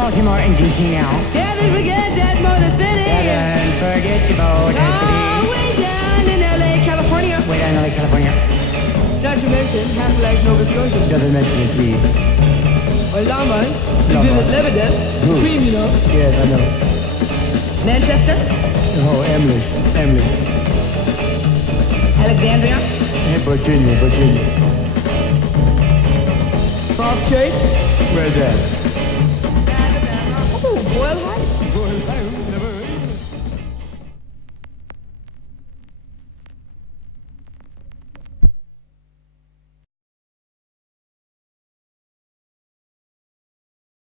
Baltimore and DC now. Can't forget that Motor City. Don't forget about Oh, way down in LA, California. Way down in LA, California. Not to mention Half Life Nova Scotia. Doesn't mention it, please. Or Longmont. You Longmont. visit Lebanon. Who? Queen, you know. Yes, I know. Manchester. Oh, Emily. Alexandria. And Virginia. Falls Church. Where's that?